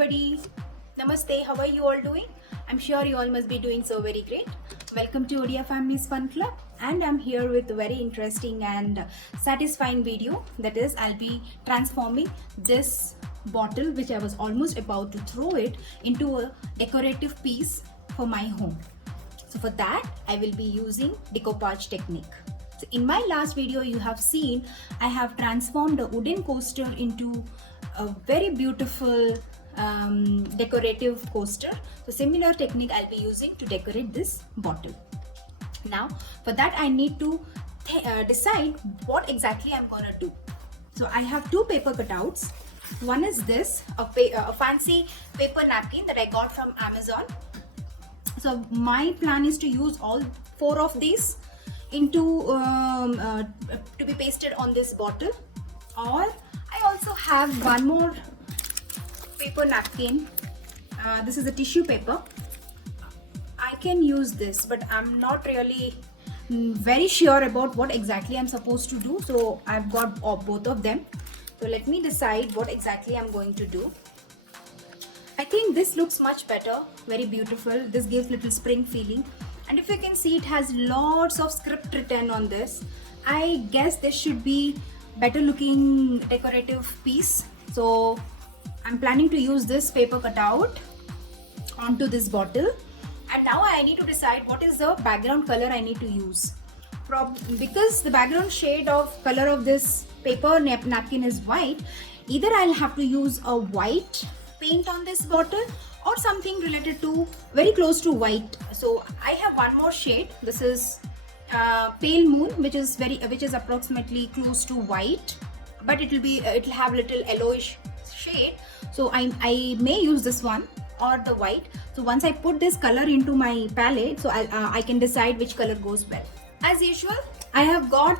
everybody. Namaste. How are you all doing? I'm sure you all must be doing so very great. Welcome to Odia Families Fun Club, and I'm here with a very interesting and satisfying video. That is, I'll be transforming this bottle, which I was almost about to throw it, into a decorative piece for my home. So for that, I will be using decoupage technique. So in my last video, you have seen I have transformed a wooden coaster into a very beautiful decorative coaster. So similar technique I'll be using to decorate this bottle. Now for that, I need to decide what exactly I'm gonna do. So I have two paper cutouts. One is this, a fancy paper napkin that I got from Amazon. So my plan is to use all four of these into to be pasted on this bottle. Or I also have one more paper napkin. This is a tissue paper. I can use this, but I'm not really very sure about what exactly I'm supposed to do. So I've got both of them. So let me decide what exactly I'm going to do. I think this looks much better, very beautiful. This gives little spring feeling. And if you can see, it has lots of script written on this. I guess this should be better looking decorative piece. So I'm planning to use this paper cutout onto this bottle. And now I need to decide what is the background color I need to use. Because the background shade of color of this paper napkin is white, either I'll have to use a white paint on this bottle or something related to very close to white. So I have one more shade. This is pale moon, which is approximately close to white, but it'll have little yellowish shade. So I may use this one or the white. So once I put this color into my palette, so I can decide which color goes well. As usual, I have got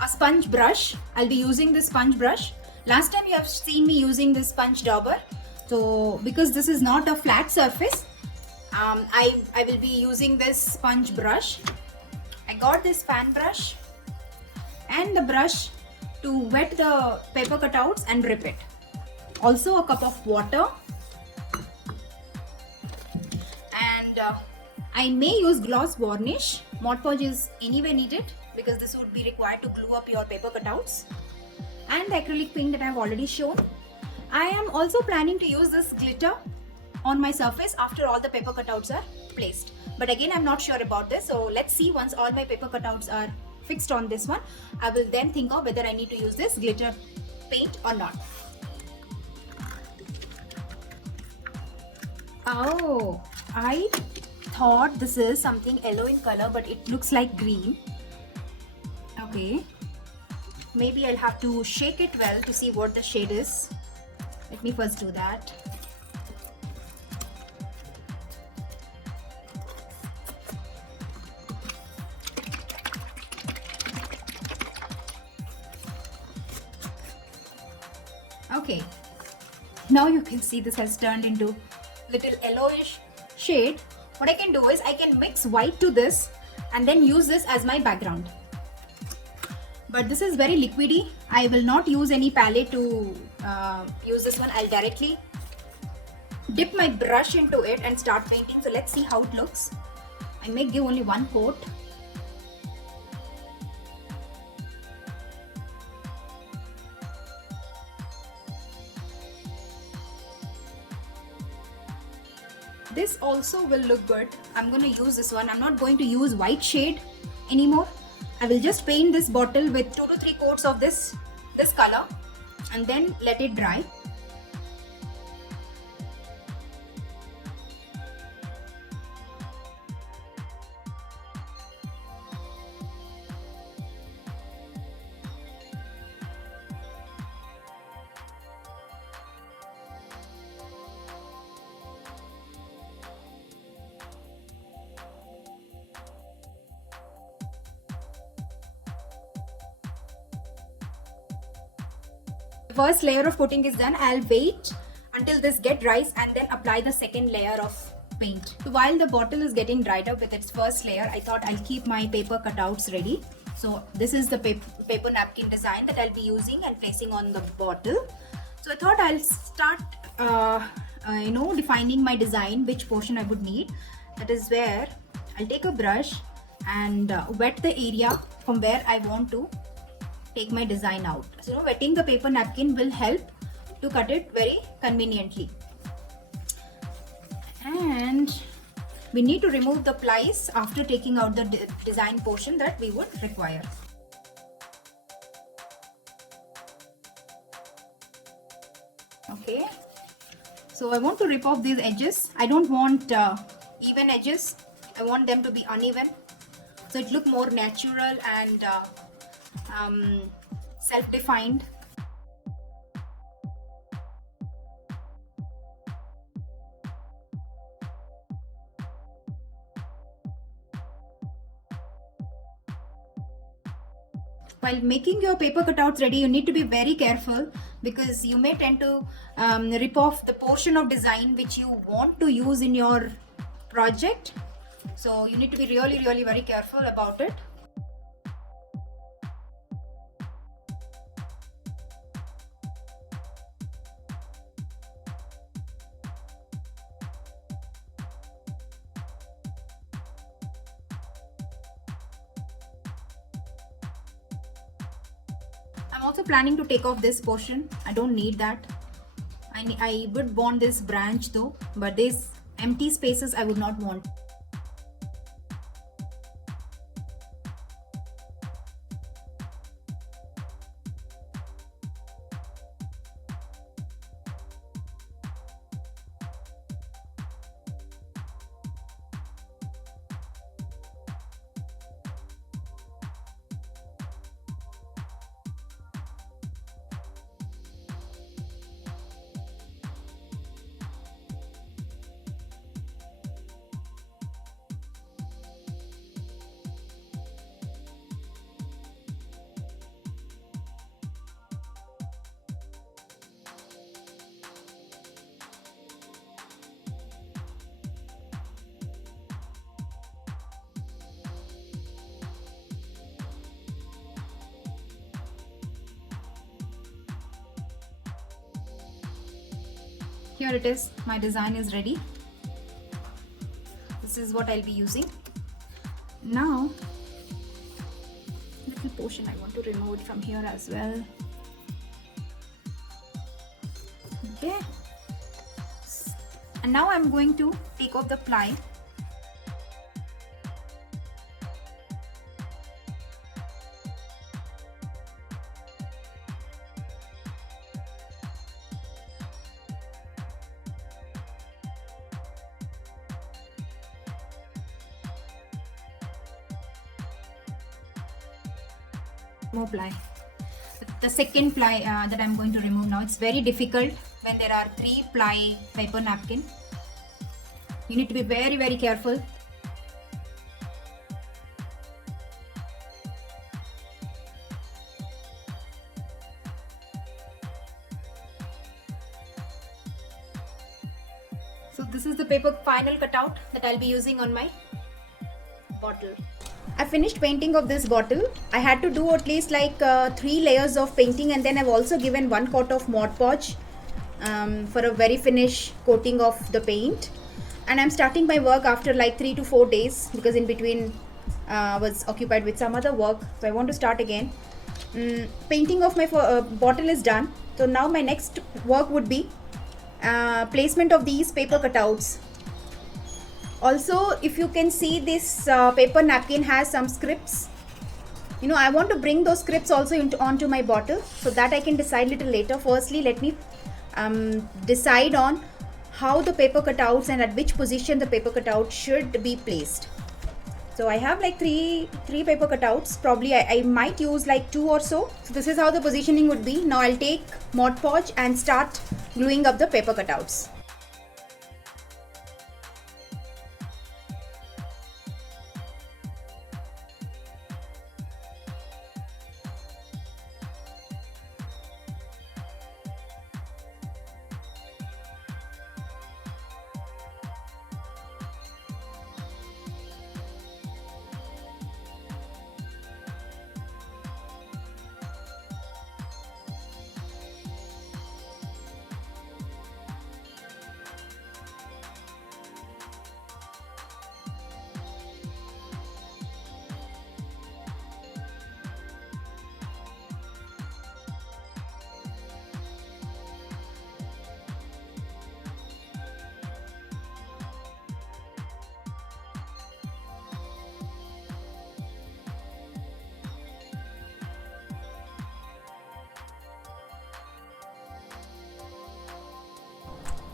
a sponge brush. I'll be using this sponge brush. Last time you have seen me using this sponge dauber. So because this is not a flat surface, I will be using this sponge brush. I got this fan brush and the brush to wet the paper cutouts and rip it. Also a cup of water, and I may use gloss varnish. Mod Podge is anyway needed because this would be required to glue up your paper cutouts, and the acrylic paint that I have already shown. I am also planning to use this glitter on my surface after all the paper cutouts are placed. But again, I'm not sure about this. So let's see, once all my paper cutouts are fixed on this one, I will then think of whether I need to use this glitter paint or not. Oh, I thought this is something yellow in color, but it looks like green. Okay. Maybe I'll have to shake it well to see what the shade is. Let me first do that. Okay. Now you can see this has turned into little yellowish shade. What I can do is I can mix white to this and then use this as my background. But this is very liquidy. I will not use any palette to use this one. I'll directly dip my brush into it and start painting. So let's see how it looks. I may give only one coat. This also will look good. I'm going to use this one. I'm not going to use white shade anymore. I will just paint this bottle with 2 to 3 coats of this color and then let it dry. The first layer of coating is done. I'll wait until this dries and then apply the second layer of paint. So while the bottle is getting dried up with its first layer, I thought I'll keep my paper cutouts ready. So this is the paper napkin design that I'll be using and placing on the bottle. So I thought I'll start defining my design, which portion I would need. That is where I'll take a brush and wet the area from where I want to take my design out. So wetting the paper napkin will help to cut it very conveniently. And we need to remove the plies after taking out the design portion that we would require. Okay, so I want to rip off these edges. I don't want even edges. I want them to be uneven, so it look more natural and self-defined. While making your paper cutouts ready, you need to be very careful because you may tend to rip off the portion of design which you want to use in your project. So you need to be really very careful about it. I'm also planning to take off this portion. I don't need that. I would want this branch though, but these empty spaces I would not want. Here it is, my design is ready. This is what I'll be using. Now, little portion I want to remove it from here as well. Okay. And now I'm going to take off the ply. More ply. The second ply that I'm going to remove now. It's very difficult when there are 3 ply paper napkin. You need to be very careful. So this is the paper final cutout that I'll be using on my bottle. I finished painting of this bottle. I had to do at least like 3 layers of painting, and then I've also given 1 coat of Mod Podge for a very finish coating of the paint. And I'm starting my work after like 3 to 4 days because in between I was occupied with some other work. So I want to start again. Painting of my bottle is done. So now my next work would be placement of these paper cutouts. Also, if you can see, this paper napkin has some scripts. I want to bring those scripts also onto my bottle so that I can decide little later. Firstly, let me decide on how the paper cutouts and at which position the paper cutout should be placed. So I have like three paper cutouts. Probably I might use like 2 or so. So this is how the positioning would be. Now I'll take Mod Podge and start gluing up the paper cutouts.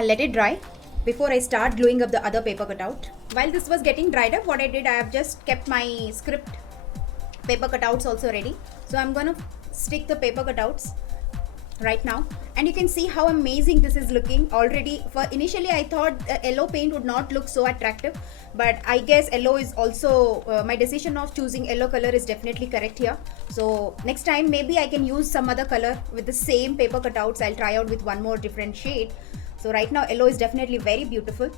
I'll let it dry before I start gluing up the other paper cutout. While this was getting dried up, what I did, I have just kept my script paper cutouts also ready. So I'm gonna stick the paper cutouts right now, and you can see how amazing this is looking already. For initially I thought yellow paint would not look so attractive, but I guess yellow is also my decision of choosing yellow color is definitely correct here. So next time maybe I can use some other color with the same paper cutouts. I'll try out with one more different shade. So right now yellow is definitely very beautiful.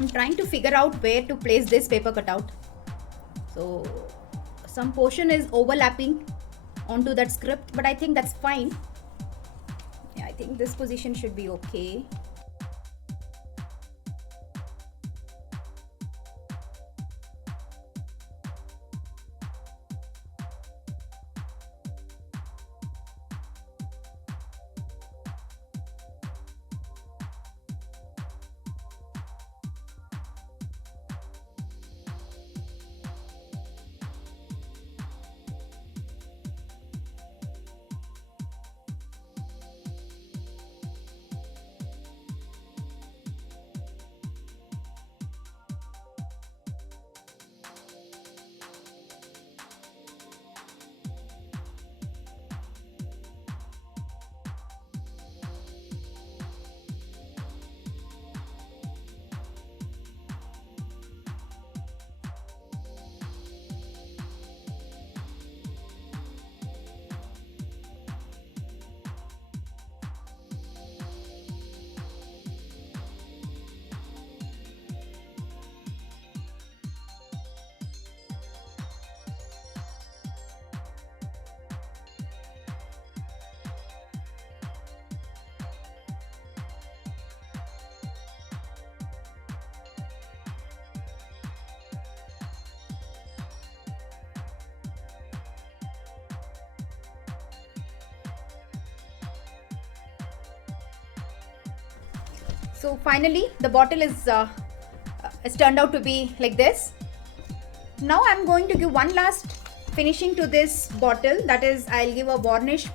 I'm trying to figure out where to place this paper cutout. So some portion is overlapping onto that script, but I think that's fine. Yeah, I think this position should be okay. So finally the bottle is it's turned out to be like this. Now I'm going to give one last finishing to this bottle, that is I'll give a varnish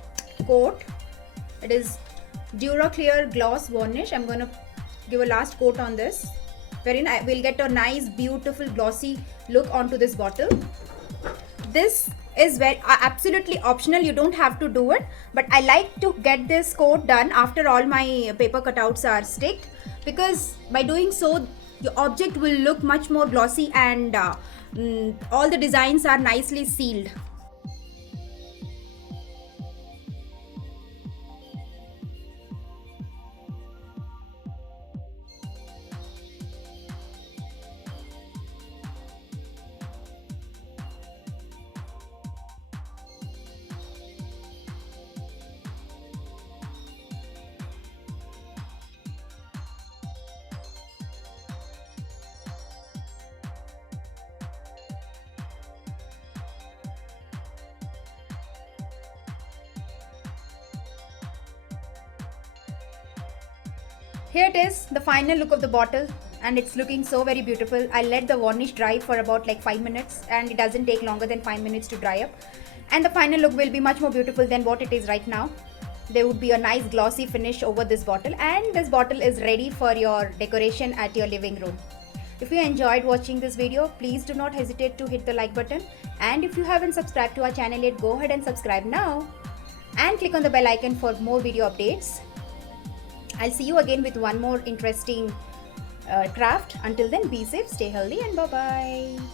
coat. It is Duraclear gloss varnish. I'm going to give a last coat on this, wherein I will get a nice beautiful glossy look onto this bottle. This is very absolutely optional, you don't have to do it, but I like to get this coat done after all my paper cutouts are sticked, because by doing so the object will look much more glossy and all the designs are nicely sealed. Here it is, the final look of the bottle. and it's looking so very beautiful. I let the varnish dry for about like 5 minutes, and it doesn't take longer than 5 minutes to dry up, and the final look will be much more beautiful than what it is right now. There would be a nice glossy finish over this bottle, and this bottle is ready for your decoration at your living room. If you enjoyed watching this video, please do not hesitate to hit the like button, and if you haven't subscribed to our channel yet, go ahead and subscribe now and click on the bell icon for more video updates. I'll see you again with one more interesting craft. Until then, be safe, stay healthy, and bye bye.